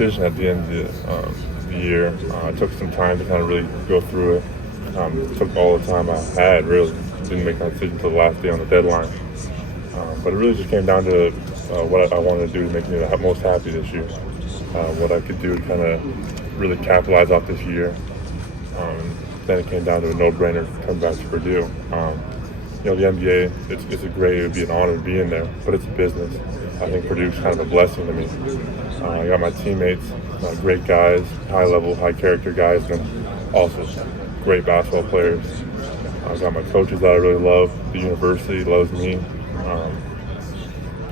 decision at the end of the year. I took some time to kind of really go through it. Took all the time I had, really. Didn't make my decision until the last day on the deadline. But it really just came down to what I wanted to do to make me the most happy this year. What I could do to kind of really capitalize off this year. Then it came down to a no-brainer to come back to Purdue. The NBA, it would be an honor to be in there, but it's a business. I think Purdue's kind of a blessing to me. I got my teammates, great guys, high-level, high-character guys, and also great basketball players. I got my coaches that I really love. The university loves me.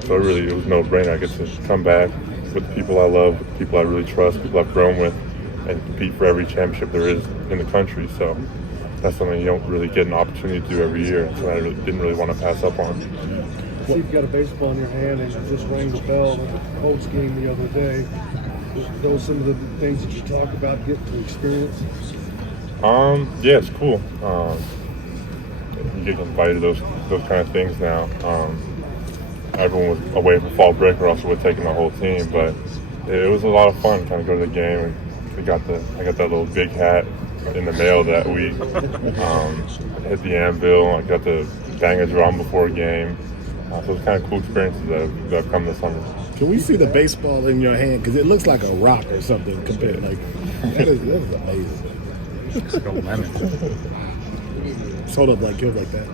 So it was no brainer. I get to come back with the people I love, with the people I really trust, people I've grown with, and compete for every championship there is in the country. So that's something you don't really get an opportunity to do every year. So I didn't really want to pass up on. See, you've got a baseball in your hand and you just rang the bell at the Colts game the other day. Those some of the things that you talk about getting to experience? Yeah, it's cool. You get invited to those kind of things now. Everyone was away for fall break, or else we would have taken the whole team. But it was a lot of fun, kind of go to the game. And I got that little big hat in the mail that week. Hit the anvil. I got to bang a drum before a game. So it's kind of cool experiences that have come this summer. Can we see the baseball in your hand? Because it looks like a rock or something compared. Like that is amazing. It's got lemon. It's hold up like like that.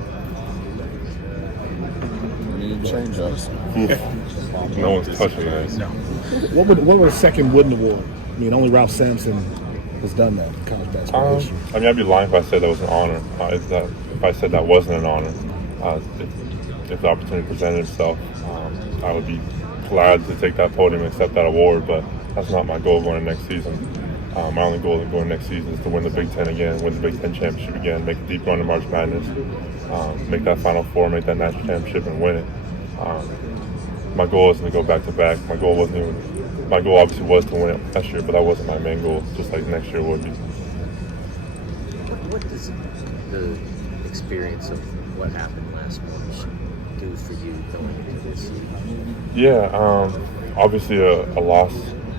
We need to change us. No one's touching that. No. What would a second Wooden Award? I mean, only Ralph Sampson has done that in college basketball history. I'd be lying if I said that was an honor. If I said that wasn't an honor, if the opportunity presented itself, I would be glad to take that podium and accept that award. But that's not my goal going into next season. My only goal going next season is to win the Big Ten again, win the Big Ten championship again, make a deep run in March Madness, make that Final Four, make that national championship, and win it. My goal isn't to go back-to-back. My goal obviously was to win it last year, but that wasn't my main goal, just like next year would be. What does the experience of what happened last March do for you going into this season? Yeah, obviously a loss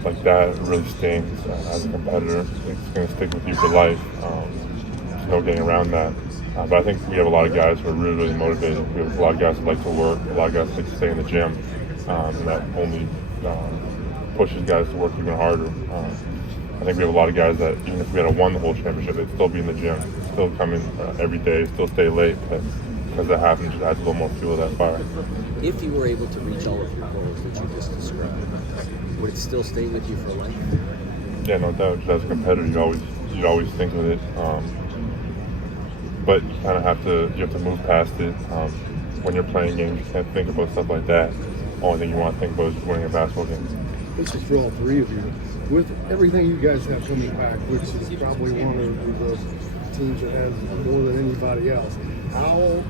like that really stings as a competitor. It's going to stick with you for life. There's no getting around that. But I think we have a lot of guys who are really, really motivated. We have a lot of guys who like to work, a lot of guys who like to stay in the gym, and that only pushes guys to work even harder. I think we have a lot of guys that even if we had won the whole championship, they'd still be in the gym, still come in every day, still stay late, but because that happens, just adds a little more fuel to that fire. If you were able to reach all of your goals that you just described, would it still stay with you for life? Yeah, no doubt. Just as a competitor, you always think of it, but you kind of have to move past it. When you're playing games, you can't think about stuff like that. The only thing you want to think about is winning a basketball game. This is for all three of you. With everything you guys have coming back, which is probably one of the teams that has more than anybody else, how,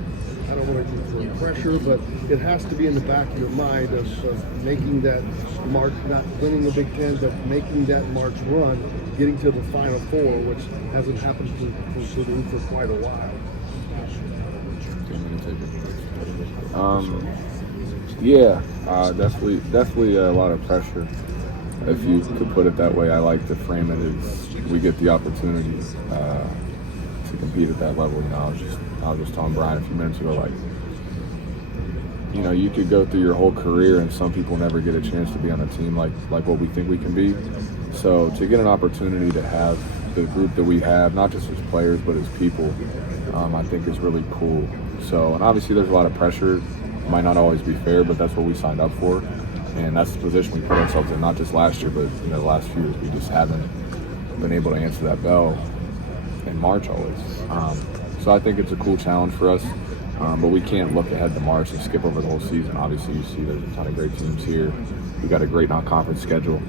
I don't want to use the word pressure, but it has to be in the back of your mind of making that March, not winning the Big Ten, but making that March run, getting to the Final Four, which hasn't happened for Purdue for quite a while. Definitely a lot of pressure. If you could put it that way, I like to frame it as we get the opportunity to compete at that level. I was just telling Brian a few minutes ago, like, you could go through your whole career and some people never get a chance to be on a team like what we think we can be. So to get an opportunity to have the group that we have, not just as players but as people, I think is really cool. So, and obviously there's a lot of pressure. It might not always be fair, but that's what we signed up for. And that's the position we put ourselves in, not just last year, but the last few years. We just haven't been able to answer that bell in March always. So I think it's a cool challenge for us, but we can't look ahead to March and skip over the whole season. Obviously, you see there's a ton of great teams here. We got a great non-conference schedule.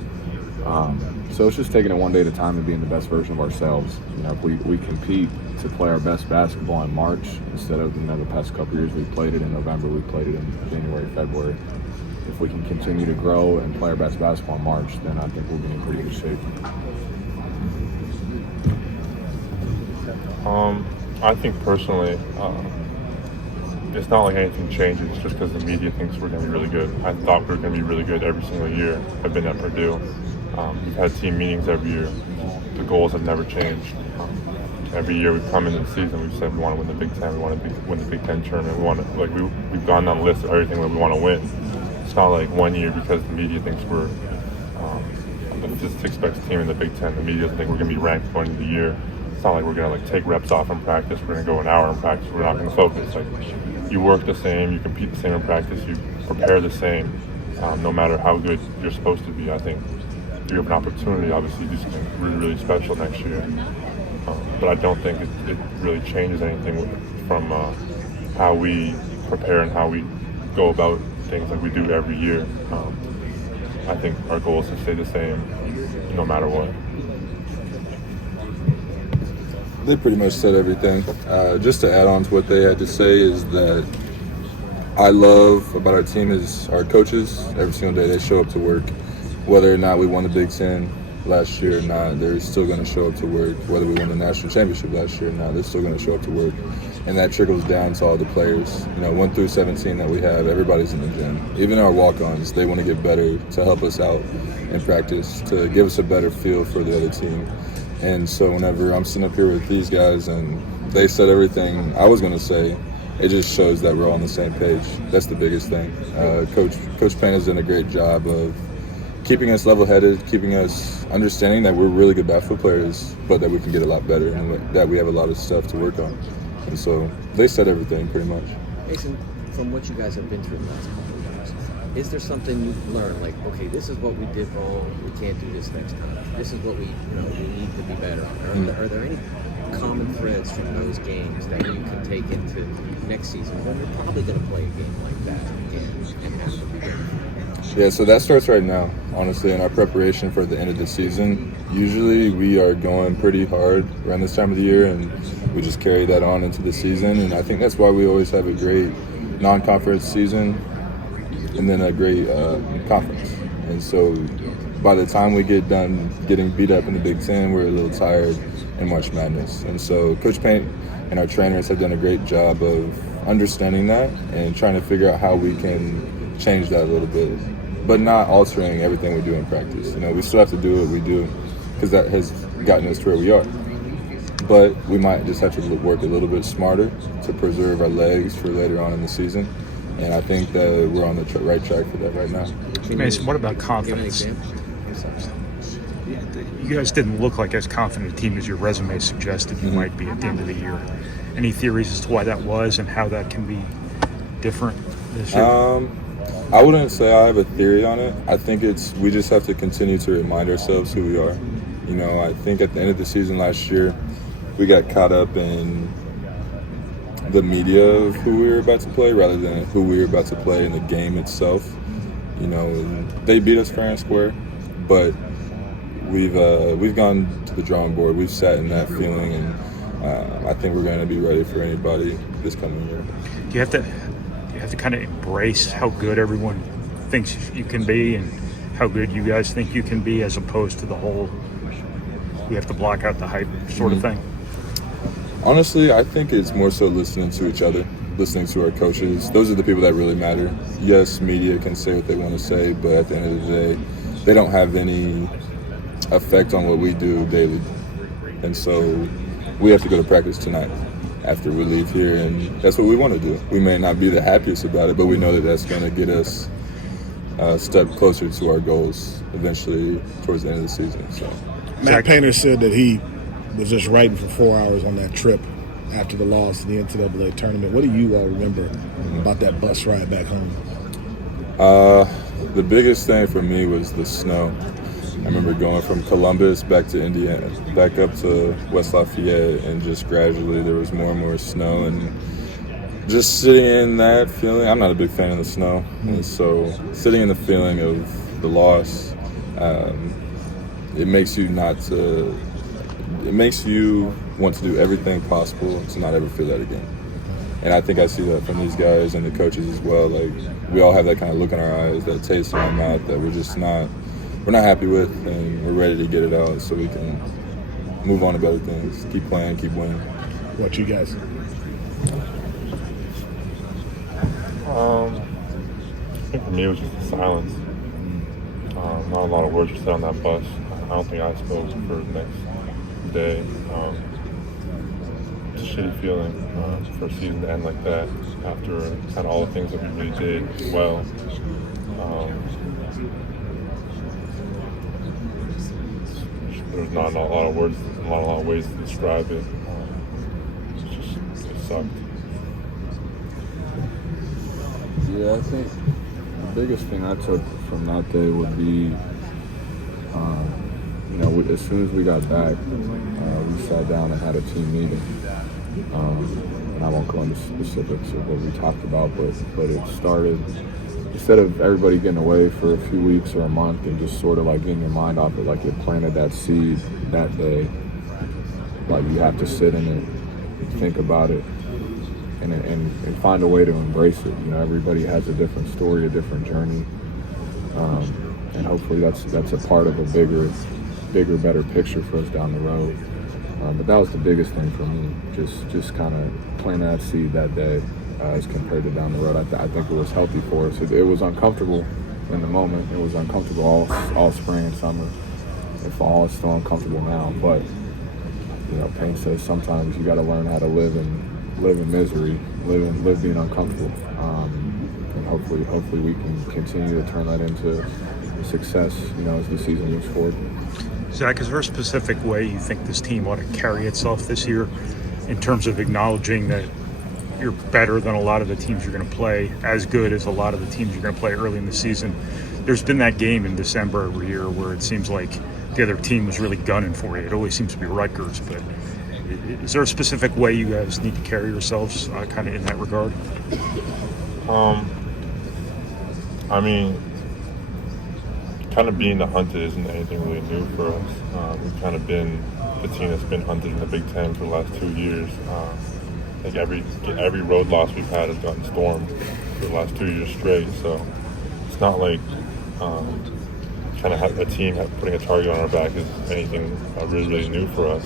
So it's just taking it one day at a time and being the best version of ourselves. If we compete to play our best basketball in March instead of the past couple years we played it in November, we played it in January, February. If we can continue to grow and play our best basketball in March, then I think we'll be in pretty good shape. I think personally, it's not like anything changes just because the media thinks we're going to be really good. I thought we were going to be really good every single year I've been at Purdue. We've had team meetings every year. The goals have never changed. Every year we come into the season, we've said we want to win the Big Ten, we want to win the Big Ten tournament. We want to, we've gone down the list of everything that we want to win. It's not like one year because the media thinks we're the sixth best team in the Big Ten. The media doesn't think we're going to be ranked going into the year. It's not like we're going to take reps off in practice. We're going to go an hour in practice. We're not going to focus. You work the same, you compete the same in practice, you prepare the same, no matter how good you're supposed to be. I think you have an opportunity, obviously, to do something really, really special next year. But I don't think it really changes anything from how we prepare and how we go about things like we do every year. I think our goal is to stay the same no matter what. They pretty much said everything. Just to add on to what they had to say is that I love about our team is our coaches. Every single day they show up to work. Whether or not we won the Big Ten last year or not, they're still going to show up to work. Whether we won the national championship last year or not, they're still going to show up to work. And that trickles down to all the players. 1 through 17 that we have, everybody's in the gym. Even our walk-ons, they want to get better to help us out in practice, to give us a better feel for the other team. And so whenever I'm sitting up here with these guys and they said everything I was going to say, it just shows that we're all on the same page. That's the biggest thing. Coach Payne has done a great job of keeping us level-headed, keeping us understanding that we're really good basketball players, but that we can get a lot better and that we have a lot of stuff to work on. And so they said everything pretty much. Mason, from what you guys have been through the last couple of years, is there something you've learned? Like, okay, this is what we did wrong. We can't do this next time. This is what we need to be better on. Are there any common threads from those games that you can take into next season when you're probably going to play a game like that again and have to be better? Yeah, so that starts right now, honestly, in our preparation for the end of the season. Usually we are going pretty hard around this time of the year, and we just carry that on into the season. And I think that's why we always have a great non-conference season and then a great conference. And so by the time we get done getting beat up in the Big Ten, we're a little tired in March Madness. And so Coach Payne and our trainers have done a great job of understanding that and trying to figure out how we can change that a little bit, but not altering everything we do in practice. We still have to do what we do because that has gotten us to where we are. But we might just have to work a little bit smarter to preserve our legs for later on in the season. And I think that we're on the right track for that right now. Mason, what about confidence? You guys didn't look like as confident a team as your resume suggested you might be at the end of the year. Any theories as to why that was and how that can be different this year? I wouldn't say I have a theory on it. I think we just have to continue to remind ourselves who we are. I think at the end of the season last year, we got caught up in the media of who we were about to play rather than who we were about to play in the game itself. They beat us fair and square, but we've gone to the drawing board. We've sat in that feeling, and I think we're going to be ready for anybody this coming year. You have to kind of embrace how good everyone thinks you can be and how good you guys think you can be, as opposed to the whole we have to block out the hype sort of thing. Honestly, I think it's more so listening to each other, listening to our coaches. Those are the people that really matter. Yes, media can say what they want to say, but at the end of the day, they don't have any effect on what we do daily. And so we have to go to practice tonight after we leave here, and that's what we want to do. We may not be the happiest about it, but we know that that's going to get us a step closer to our goals eventually towards the end of the season. So, Matt Painter said that he was just writing for 4 hours on that trip after the loss in the NCAA tournament. What do you all remember about that bus ride back home? The biggest thing for me was the snow. I remember going from Columbus back to Indiana, back up to West Lafayette, and just gradually there was more and more snow. And just sitting in that feeling, I'm not a big fan of the snow. And so sitting in the feeling of the loss, it makes you want to do everything possible to not ever feel that again. And I think I see that from these guys and the coaches as well. Like, we all have that kind of look in our eyes, that taste in our mouth that we're not happy with, and we're ready to get it out so we can move on to better things, keep playing, keep winning. What about you guys? I think for me it was just the silence. Not a lot of words were said on that bus. I don't think I spoke for the next day. It's a shitty feeling for a season to end like that after kind of all the things that we really did well. There's not a lot of words, not a lot of ways to describe it. It sucked. Yeah, I think the biggest thing I took from that day would be, as soon as we got back, we sat down and had a team meeting. And I won't go into specifics of what we talked about, but it started, instead of everybody getting away for a few weeks or a month and just sort of like getting your mind off it, like it planted that seed that day. Like you have to sit in it, think about it, and find a way to embrace it. Everybody has a different story, a different journey, and hopefully that's a part of a bigger, better picture for us down the road. But that was the biggest thing for me, just kind of planting that seed that day as compared to down the road. I think it was healthy for us. It was uncomfortable in the moment. It was uncomfortable all spring and summer. And fall is still uncomfortable now, but Payne says sometimes you got to learn how to live in misery, live being uncomfortable, and hopefully we can continue to turn that into success, as the season moves forward. Zach, is there a specific way you think this team ought to carry itself this year in terms of acknowledging that you're better than a lot of the teams you're going to play, as good as a lot of the teams you're going to play early in the season? There's been that game in December every year where it seems like the other team was really gunning for you. It always seems to be Rutgers, but is there a specific way you guys need to carry yourselves kind of in that regard? Kind of being the hunted isn't anything really new for us. We've kind of been the team that's been hunted in the Big Ten for the last 2 years. I think every road loss we've had has gotten stormed for the last 2 years straight. So it's not like kind of have a team putting a target on our back is anything really new for us.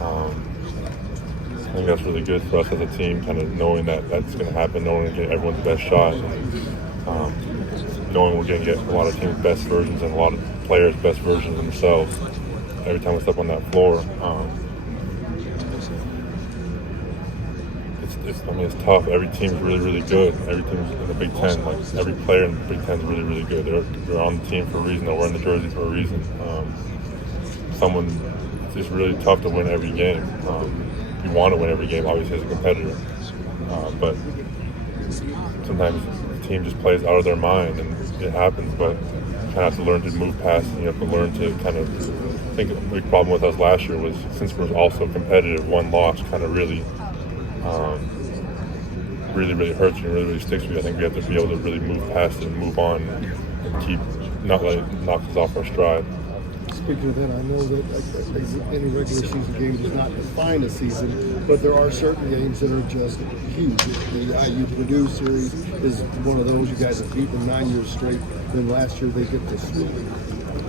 I think that's really good for us as a team, kind of knowing that that's going to happen, knowing we're going to get everyone's best shot, knowing we're going to get a lot of teams' best versions and a lot of players' best versions of themselves every time we step on that floor. It's tough. Every team's really, really good. Every team's in the Big Ten. Like every player in the Big Ten is really, really good. They're on the team for a reason. They're wearing the jersey for a reason. It's really tough to win every game. You want to win every game, obviously, as a competitor. But sometimes the team just plays out of their mind, and it happens. But you kind of have to learn to move past, and you have to learn to kind of. I think a big problem with us last year was, since we're all so competitive, one loss kind of really hurts you and really sticks with you. I think we have to be able to really move past it and move on and keep not letting it knock us off our stride. Speaking of that, I know that any regular season game does not define a season, but there are certain games that are just huge. The IU Purdue series is one of those. You guys have beaten 9 years straight. Then last year they get to sweep.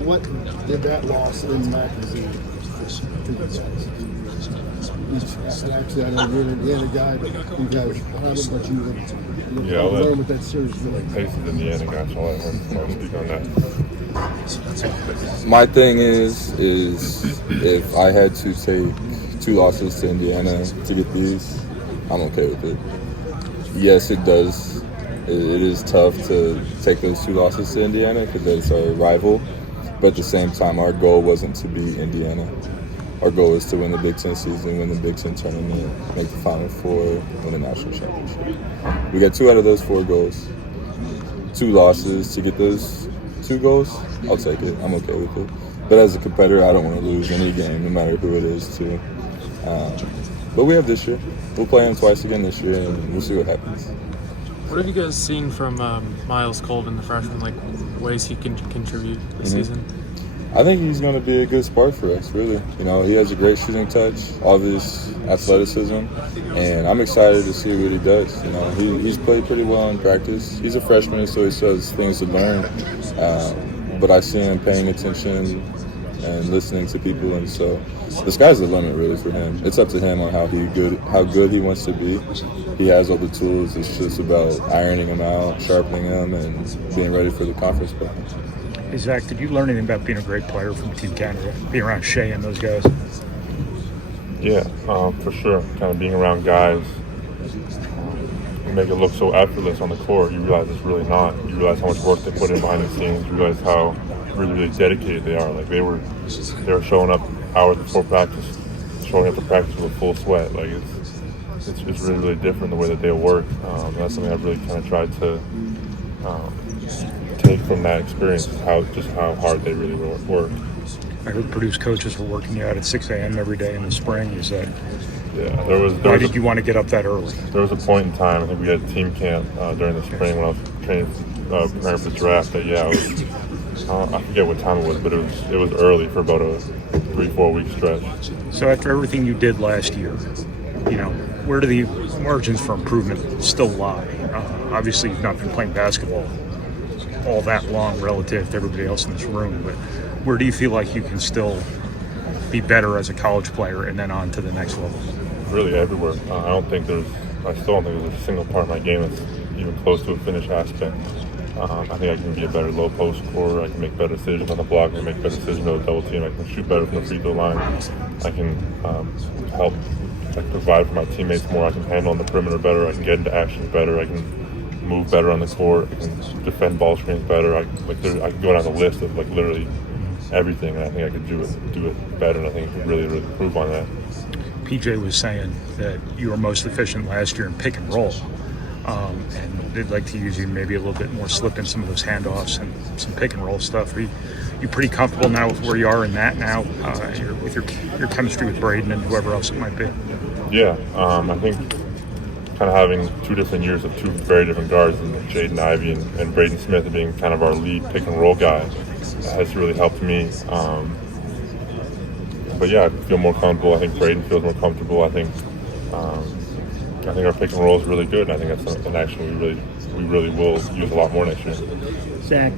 What did that loss in magazine to you guys? Actually, I know you're an Indiana guy, but you guys hunted, but you would learn with that series. Pace is Indiana guy, so I'll let him speak on that. My thing is if I had to take 2 losses to Indiana to get these, I'm okay with it. Yes, it does. It is tough to take those 2 losses to Indiana because it's our rival. But at the same time, our goal wasn't to beat Indiana. Our goal is to win the Big Ten season, win the Big Ten tournament, make the Final Four, win the national championship. We got 2 out of those 4 goals. 2 losses to get those 2 goals, I'll take it. I'm okay with it. But as a competitor, I don't want to lose any game, no matter who it is, too. But we have this year. We'll play them twice again this year, and we'll see what happens. What have you guys seen from Miles Colvin, the freshman, like ways he can contribute this season? I think he's going to be a good spark for us, really. He has a great shooting touch, obvious athleticism, and I'm excited to see what he does. He's played pretty well in practice. He's a freshman, so he still has things to learn. But I see him paying attention and listening to people, and so the sky's the limit, really, for him. It's up to him on how good he wants to be. He has all the tools. It's just about ironing them out, sharpening them, and being ready for the conference play. Hey, Zach, did you learn anything about being a great player from Team Canada, being around Shea and those guys? Yeah, for sure. Kind of being around guys who make it look so effortless on the court, you realize it's really not. You realize how much work they put in behind the scenes. You realize how really dedicated they are. Like they were showing up hours before practice, showing up to practice with a full sweat. Like it's really different the way that they work. That's something I've really kind of tried to take from that experience, how hard they really work. I heard Purdue's coaches were working you out at 6 a.m. every day in the spring. Is that why did you want to get up that early? There was a point in time, I think we had team camp during the spring when I was training, preparing for the draft. That I forget what time it was, but it was early for about a 3-4 week stretch. So after everything you did last year, where do the margins for improvement still lie? Obviously, you've not been playing basketball all that long relative to everybody else in this room, but where do you feel like you can still be better as a college player and then on to the next level? Really everywhere. I still don't think there's a single part of my game that's even close to a finished aspect. I think I can be a better low post scorer. I can make better decisions on the block. I can make better decisions on the double team. I can shoot better from the free throw line. I can help provide for my teammates more. I can handle on the perimeter better. I can get into actions better. I can move better on the court. I can defend ball screens better. I can go down the list of literally everything, and I think I could do it better, and I think I could really improve on that. PJ was saying that you were most efficient last year in pick and roll, and they'd like to use you maybe a little bit more, slip in some of those handoffs and some pick and roll stuff. Are you pretty comfortable now with where you are in that now, with your chemistry with Braden and whoever else it might be? Yeah, I think kind of having 2 different years of 2 very different guards, and Jaden Ivey and Braden Smith being kind of our lead pick and roll guy, has really helped me. But yeah, I feel more comfortable. I think Braden feels more comfortable. I think our pick and roll is really good. I think that's an action we really will use a lot more next year. Zach,